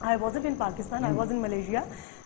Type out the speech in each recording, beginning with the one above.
I wasn't in Pakistan, I was in Malaysia.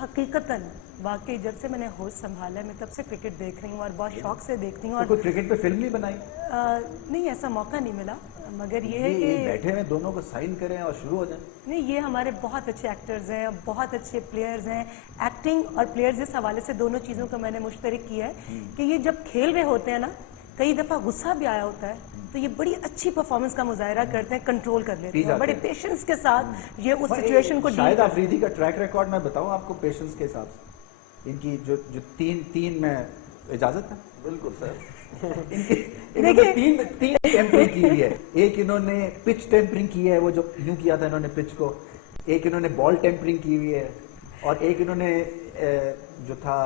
हकीकतन वाकई जब से मैंने होश संभाला है मैं तब से क्रिकेट देख रही हूँ और बहुत शौक से देखती हूँ। तो और कोई क्रिकेट पे फिल्म नहीं बनाई? नहीं, ऐसा मौका नहीं मिला, मगर ये है कि बैठे हैं दोनों को साइन करें और शुरू हो जाए। नहीं, ये हमारे बहुत अच्छे एक्टर्स हैं, बहुत अच्छे प्लेयर्स हैं। एक्टिंग और प्लेयर्स इस हवाले से दोनों चीज़ों का मैंने मुश्तरक किया है कि ये जब खेल रहे होते हैं ना, कई दफ़ा गुस्सा भी आया होता है तो ये बड़ी अच्छी परफॉर्मेंस का मुजाहरा करते हैं, कंट्रोल कर लेते हैं, बड़े पेशेंस के साथ ये उस सिचुएशन को शायद अफरीदी का ट्रैक रिकॉर्ड मैं बताऊं आपको पेशेंस के हिसाब से, इनकी जो तीन में इजाजत है? बिल्कुल सर। इन्होंने तीन टेम्परिंग की है। एक इन्होंने पिच टेम्परिंग की है, वो जो यूं किया था इन्होंने पिच को, एक इन्होंने बॉल टेम्परिंग की हुई है, और एक इन्होंने जो था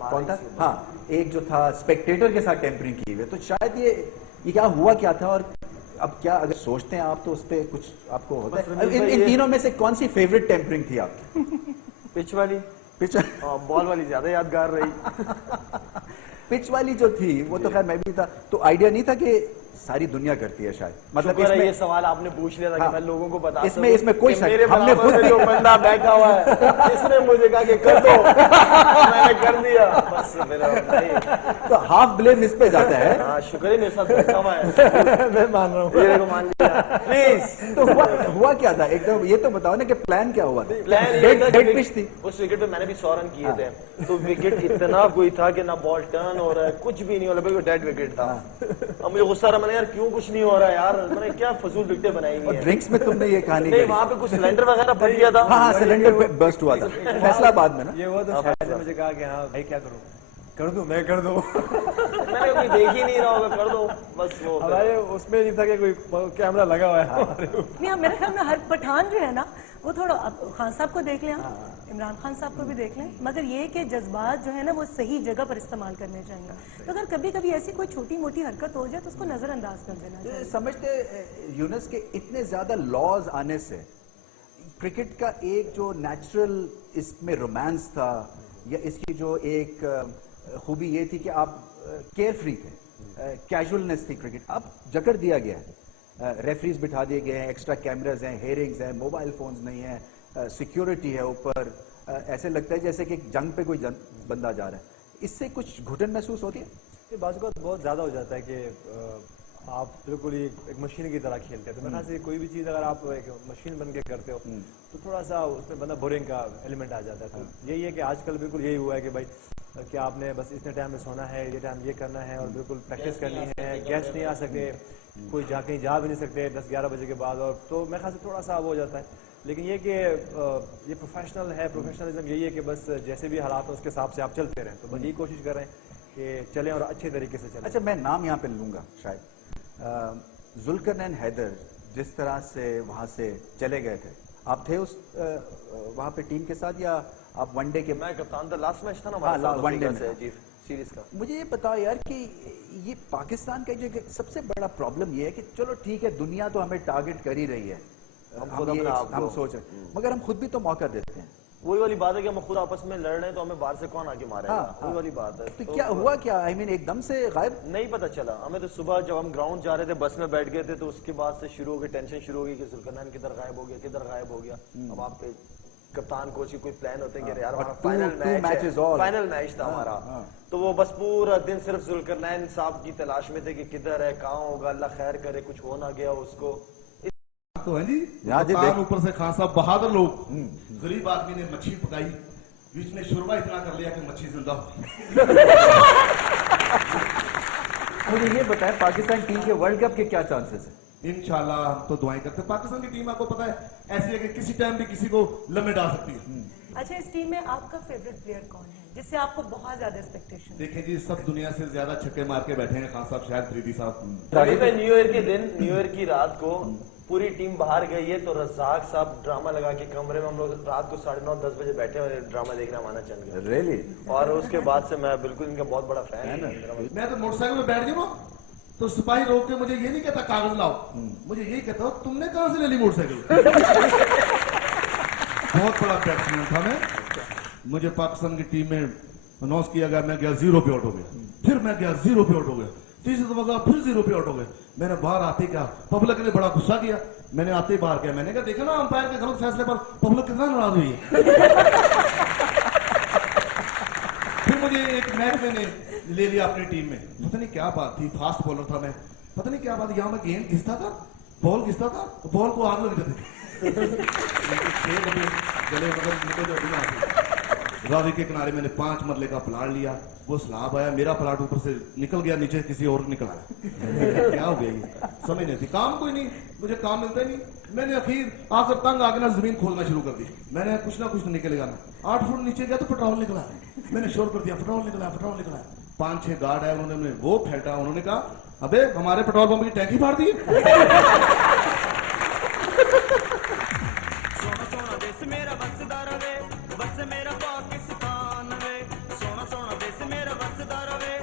कौन था, हाँ, एक जो था स्पेक्टेटर के साथ टेम्परिंग की हुई है। तो शायद ये क्या हुआ क्या था, और अब क्या अगर सोचते हैं आप तो उस पर कुछ आपको होता है? इन तीनों में से कौन सी फेवरेट टेम्परिंग थी आपकी? पिच वाली। पिच बॉल वाली ज्यादा यादगार रही। पिच वाली जो थी वो तो खैर मैं भी था, तो आइडिया नहीं था कि सारी दुनिया करती है शायद, मतलब इसमें ये सवाल आपने पूछ लिया था कि मैं लोगों को बता इसमें कोई मेरे हमने खुद जो बंदा बैठा हुआ है इसने मुझे कहा कि कर दो, मैंने कर दिया, बस मेरा भाई। तो हाफ ब्लेम इस पे जाता है। हाँ, शुक्र है मेरे साथ बैठा हुआ है। मैं मान रहा हूँ, ये मान लिया प्लीज। तो हुआ क्या था एकदम, ये तो बताओ ना कि प्लान क्या हुआ? प्लान डेड पिच थी उस विकेट पे, मैंने भी 100 रन किए थे, तो विकेट इतना कोई था कि ना बॉल टर्न हो रहा है, कुछ भी नहीं हो रहा, डेड विकेट था। अब मुझे गुस्सा रहा, मैंने यार क्यों कुछ नहीं हो रहा यार, मैंने क्या फजूल विकेटें बनाई हुई हैं। ड्रिंक्स में तुमने ये कहानी नहीं, वहाँ पे कुछ सिलेंडर वगैरह फट गया था। हाँ, सिलेंडर बस्ट हुआ था फैसलाबाद में ना। ये हुआ तो शायद मुझे कहा कि हाँ भाई क्या करूँ, कर दूं, मैं कर दूं। मैंने कोई देख ही नहीं रहा होगा, कर दो बस। वो हमारे उसमें नहीं था कि कोई कैमरा लगा हुआ है हमारे ऊपर। नहीं, मेरे ख्याल में हर पठान जो है ना वो थोड़ा खान साहब को देख लें, इमरान खान साहब को भी देख लें, मगर ये कि जज्बात जो है ना वो सही जगह पर इस्तेमाल करने चाहिए। तो अगर कभी कभी ऐसी कोई छोटी मोटी हरकत हो जाए तो उसको नजरअंदाज कर देना चाहिए। समझते यूनुस के इतने ज्यादा लॉज आने से क्रिकेट का एक जो नेचुरल इसमें रोमांस था, या इसकी जो एक खूबी ये थी कि आप केयर फ्री थे, कैजुअलनेस थी क्रिकेट, अब जकड़ दिया गया है। रेफरीज बिठा दिए गए हैं, एक्स्ट्रा कैमराज हैं, हेयरिंग्स हैं, मोबाइल फोन्स नहीं है, सिक्योरिटी है ऊपर, ऐसे लगता है जैसे कि जंग पे कोई बंदा जा रहा है। इससे कुछ घुटन महसूस होती है? ये बात का बहुत ज़्यादा हो जाता है कि आप बिल्कुल ही एक मशीन की तरह खेलते हैं। तो मेरे ख्याल से कोई भी चीज़ अगर आप एक मशीन बन के करते हो तो थोड़ा सा उसमें बंदा बोरिंग का एलिमेंट आ जाता है। तो यही है कि आजकल बिल्कुल यही हुआ है कि भाई कि आपने बस इतने टाइम में सोना है, ये टाइम ये करना है, और बिल्कुल प्रैक्टिस करनी है, गेस्ट नहीं आ सकते, कोई कहीं जा भी नहीं सकते 10-11 बजे के बाद, और तो मेरे ख्याल से थोड़ा सा वो हो जाता है। लेकिन ये कि ये प्रोफेशनल है, प्रोफेशनलिज्म यही है कि बस जैसे भी हालात हैं उसके हिसाब से आप चलते रहें। तो बस यही कोशिश कर रहे हैं कि चलें और अच्छे तरीके से चलें। अच्छा, मैं नाम यहाँ पे लूँगा शायद, जुल्करनैन हैदर जिस तरह से वहाँ से चले गए थे, आप थे उस वहाँ पे टीम के साथ, या आप वनडे के? मैं कप्तान था, लास्ट मैच था ना हाँ, वनडे में जी सीरीज का। मुझे ये बताओ यार कि ये पाकिस्तान का जो सबसे बड़ा प्रॉब्लम ये है कि चलो ठीक है, दुनिया तो हमें टारगेट कर ही रही है, हम सोच रहे हैं, मगर हम खुद भी तो मौका देते हैं। वही वाली बात है कि हम खुद आपस में लड़ रहे हैं तो हमें बाहर से कौन आके मारेगा। वही वाली बात है। तो क्या हुआ क्या, आई मीन एकदम से गायब? नहीं पता चला हमें तो। सुबह जब हम ग्राउंड जा रहे थे, बस में बैठ गए थे, तो उसके बाद से शुरू हो गई टेंशन, शुरू हो गई कि जुल्करनैन किधर गायब हो गया, किधर गायब हो गया। अब आप कप्तान कोच की कोई प्लान होते हैं कि यार हमारा फाइनल मैच था हमारा, तो वो बस पूरा दिन सिर्फ जुल्करनैन साहब की तलाश में थे कि किधर है, कहाँ होगा, अल्लाह खैर करे कुछ हो ना गया उसको। तो है जी, कप्तान ऊपर से खान साहब बहादुर लोग, गरीब आदमी ने मच्छी पकाई, बीच में शुरबा इतना कर लिया कि मच्छी जिंदा हो गई। मुझे ये बताएं, पाकिस्तान टीम के वर्ल्ड कप के क्या चांसेस हैं? इंशाल्लाह हम तो दुआएं करते हैं। पाकिस्तान की टीम आपको पता है ऐसी है कि किसी टाइम भी किसी को लम्बे डाल सकती है। अच्छा, इस टीम में आपका फेवरेट प्लेयर कौन है जिससे आपको बहुत ज्यादा एक्सपेक्टेशन? देखें जी, सब दुनिया से ज्यादा छक्के मार के बैठे हैं खान साहब, शायद फरीदी साहब। न्यू ईयर के दिन, न्यू ईयर की रात को पूरी टीम बाहर गई है, तो रज़ाक साहब ड्रामा लगा के कमरे में, हम लोग रात को 9:30-10 बजे बैठे हुए ड्रामा देखना माना चल गया। रियली? और उसके बाद से मैं बिल्कुल इनका बहुत बड़ा फैन है। मैं तो मोटरसाइकिल में बैठ गया तो सिपाही रोक के मुझे ये नहीं कहता कागज लाओ, मुझे यही कहता हो तुमने कहां से ले ली मोटरसाइकिल। बहुत बड़ा बैट्समैन था मैं। मुझे पाकिस्तान की टीम में अनाउंस किया गया, मैं गया 0 पे आउट हो गया, फिर मैं गया 0 पे आउट हो गया, तीसरी दफा फिर 0 पे आउट हो गए। मैंने बाहर आते क्या, पब्लिक ने बड़ा गुस्सा किया, मैंने आते ही बाहर किया, मैंने कहा देखा ना अंपायर के गलत फैसले पर पब्लिक कितना नाराज हुई है। महकमे ने ले लिया अपनी टीम में, पता नहीं क्या बात थी, फास्ट बॉलर था मैं, पता नहीं क्या बात, यहाँ मैं गेंद घिसता था, बॉल घिसता था, बॉल को आग लग जाती गले मतलब जो भी रावी के किनारे मैंने 5 मरले का प्लाट लिया, वो स्लाब आया, मेरा प्लाट ऊपर से निकल गया, नीचे किसी और निकल आया। क्या हो गया ये समझ नहीं थी, काम कोई नहीं, मुझे काम मिलता ही नहीं। मैंने आखिर तंग आके ना जमीन खोदना शुरू कर दी, मैंने कुछ ना कुछ तो निकलेगा ना, 8 फुट नीचे गया तो पेट्रोल निकला, मैंने शोर कर दिया पेट्रोल निकला पेट्रोल निकला। 5-6 गार्ड आए, उन्होंने वो फेंटा, उन्होंने कहा अबे हमारे पेट्रोल पंप की टैंकी फाड़ दी। मेरा बसदा रवे, बस मेरा पाकिस्तान वे, सोना सोना देश मेरा बसदा रवे।